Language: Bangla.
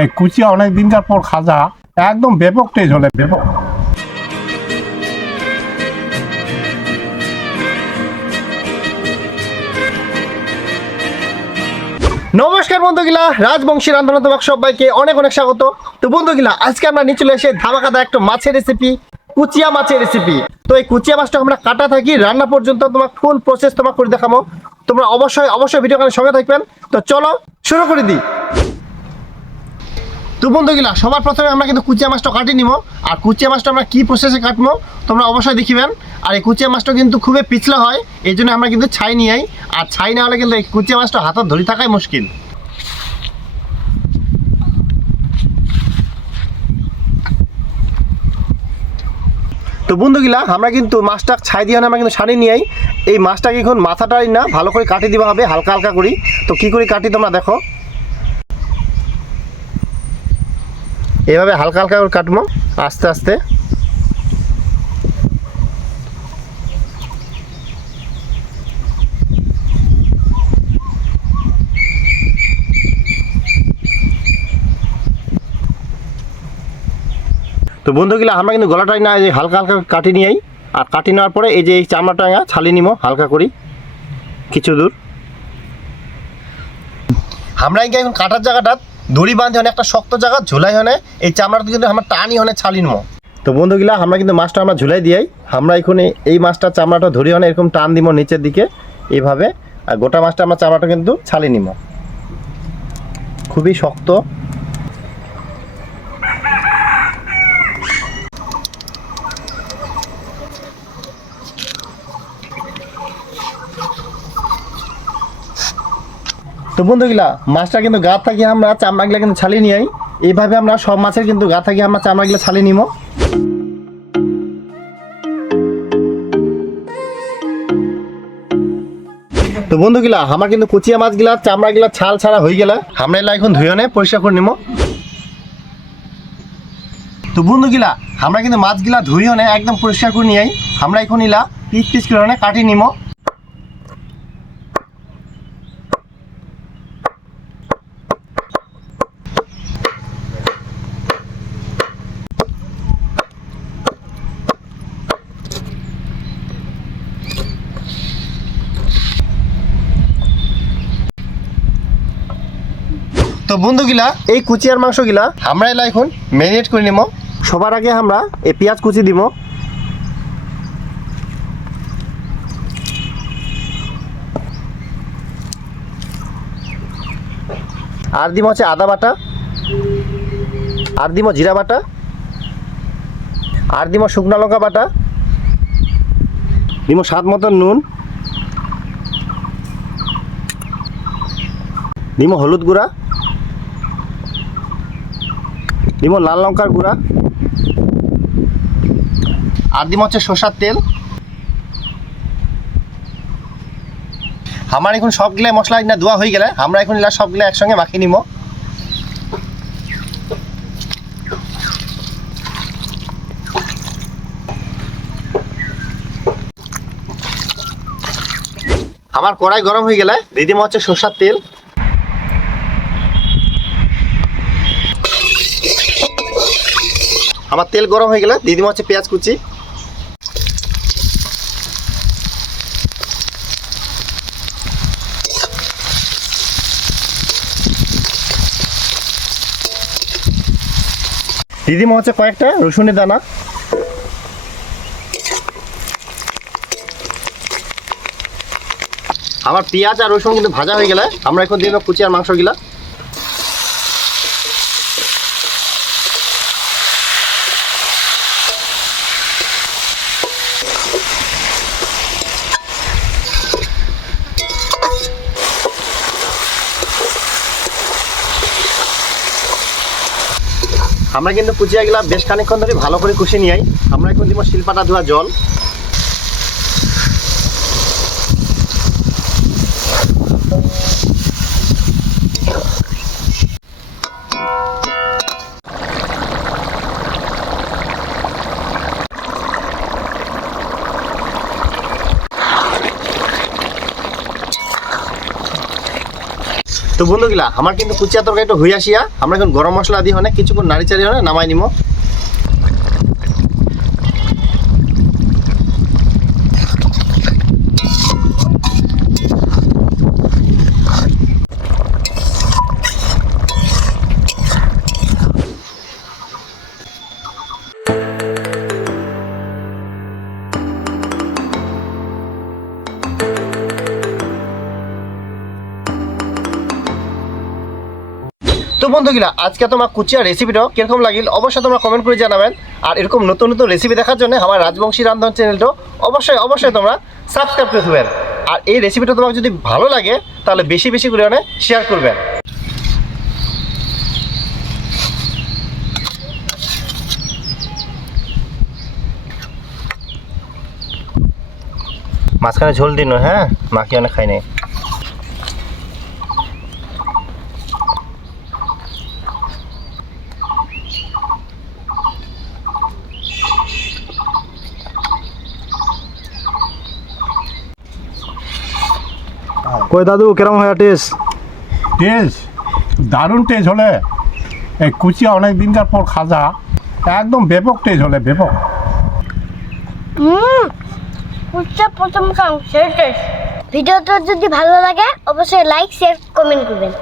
এই কুচিয়া অনেক দিনকার পর খাজা, একদম ব্যাপক টেজ হলে, ব্যাপক। নমস্কার বন্ধুগিলা রাজবংশী রান্ধনা তোমাকে সবাইকে অনেক অনেক স্বাগত। তো বন্ধুগিলা, আজকে আমরা নিয়ে চলে এসে ধামাকাদা একটা মাছের রেসিপি কুচিয়া মাছের রেসিপি তো এই কুচিয়া মাছটা আমরা কাটা থাকি, রান্না পর্যন্ত তোমার ফুল প্রসেস তোমাকে করে দেখাবো। তোমরা অবশ্যই অবশ্যই ভিডিও সঙ্গে থাকবেন। তো চলো, শুরু করে দিই। তো বন্ধুগুলা সবার প্রথমে আমরা কিন্তু কুচিয়া মাছটা কাটি নিব। আর কুচিয়া মাছটা আমরা কি প্রসেসে কাটবো, তোমরা অবশ্যই দেখিবেন। আর এই কুচিয়া মাছটা কিন্তু খুবই পিছলা হয়, এই জন্য আমরা কিন্তু ছাই নিয়ে আই। আর ছাই না হলে কিন্তু এই কুচিয়া মাছটা হাতত ধরে থাকাই মুশকিল। তো বন্ধুগুলা আমরা কিন্তু মাছটা ছাই দিয়ে আমরা কিন্তু ছানি নিয়ে এই মাছটাকে এখন মাথাটাই না ভালো করে কাটি দেওয়া হবে, হালকা হালকা করি। তো কি করে কাটি তোমরা দেখো। এভাবে হালকা হালকা করে কাটবো, আস্তে আস্তে। তো বন্ধুগুলা আমরা কিন্তু গলাটাই না, এই হালকা হালকা কাটি নিয়েই। আর কাটি নেওয়ার পরে এই যে এই চামড়াটা ছালি নিব হালকা করি। কিছু দূর। আমরা এখন কাটার জায়গাটা দড়ি বাঁধে অনেক একটা শক্ত জায়গা, ঝুলাই হনে, এই চামড়াটা কিন্তু আমরা টানি হনে ছালিন মো। তো বন্ধুগুলা, আমরা কিন্তু মাছটা আমরা ঝুলাই দিয়াই। আমরা এখানে এই মাছটা, চামড়াটা ধরি হনে, এরকম টান দিব নিচের দিকে এইভাবে, আর গোটা মাছটা আমরা চামড়াটা কিন্তু ছালি নিব খুবই শক্ত তো বন্ধুগুলা, মাছটা কিন্তু গা থাকি আমরা চামড়াগুলা কিন্তু ছালিয়ে নিয়ে এইভাবে আমরা সব মাছের কিন্তু গা থাকি আমরা চামড়াগুলো ছালিয়ে নিব। তো বন্ধুগুলা, আমার কিন্তু কুচিয়া মাছগুলা, চামড়াগুলা ছাল ছাড়া হয়ে গেলে আমরা এলা এখন ধুয়ে নে পরিষ্কার করে নিব। তো বন্ধুগুলা, আমরা কিন্তু মাছগুলা ধুইও নে একদম পরিষ্কার করে নিয়ে আই। আমরা এখন ইলা পিস পিস করে কাটি নিব। তো বন্ধুগুলা এই কুচিয়ার মাংসগুলা আমরা এলা এখন ম্যারিনেট করে নিব সবার আগে আমরা এই পেঁয়াজ কুচি দিব আর দিব হচ্ছে আদা বাটা। আর দিব জিরা বাটা। আর দিব শুকনো লঙ্কা বাটা। দিব স্বাদ মতো নুন। দিব হলুদ গুঁড়া। দিব লাল লঙ্কার গুঁড়া। আর দিব হচ্ছে সর্ষার তেল। আমার এখন সবগুলো মশলা না ধোয়া হয়ে গেলে, আমরা এখন সবগুলো একসঙ্গে মাখিয়ে নিব আমার কড়াই গরম হয়ে গেলে দিদিমা হচ্ছে সর্ষার তেল। আমার তেল গরম হয়ে গেলে দিদিমা হচ্ছে পেঁয়াজ কুচি। দিদিমা হচ্ছে কয়েকটা রসুনের দানা। আমার পেঁয়াজ আর রসুন কিন্তু ভাজা হয়ে গেলে আমরা এখন দিয়ে কুচি আর মাংস মাংসগুলা। আমরা কিন্তু কুচিয়া গেলাম বেশ খানিক্ষণ ধরে ভালো করে কুচিয়ে নিয়ে আমরা এখন দিব শিল্পাটা ধোয়া জল। তো বন্ধুগুলা আমার কিন্তু কুচিয়া তরকারিটা হয়ে আসিয়া আমরা এখন গরম মশলা দিয়ে অনেক কিছুক্ষণ নাড়ি চাড়ি হলে নামাই নিমো। তো বন্ধুগুলা আজকে তোমার কুচিয়া রেসিপিটা কীরকম লাগিল, অবশ্যই তোমরা কমেন্ট করে জানাবেন। আর এরকম নতুন নতুন রেসিপি দেখার জন্য আমার রাজবংশী রান্ধন চ্যানেলটা অবশ্যই অবশ্যই তোমরা সাবস্ক্রাইব করে দেবেন। আর এই রেসিপিটা তোমার যদি ভালো লাগে, তাহলে বেশি বেশি করে অনেক শেয়ার করবেন। মাঝখানে ঝোল দিন হ্যাঁ? মাখি অনেক খাই নাই। কই দাদু কেরম হয় টেস্ট? টেস্ট? দারুণ টেস্ট হলে। এই কুচিয়া অনেক দিনকার পর খাজা। একদম ব্যাপক টেস্ট হলে ব্যাপক। হুম কুচা প্রথম খাও ভিডিওটা যদি ভালো লাগে অবশ্যই লাইক শেয়ার কমেন্ট করবেন।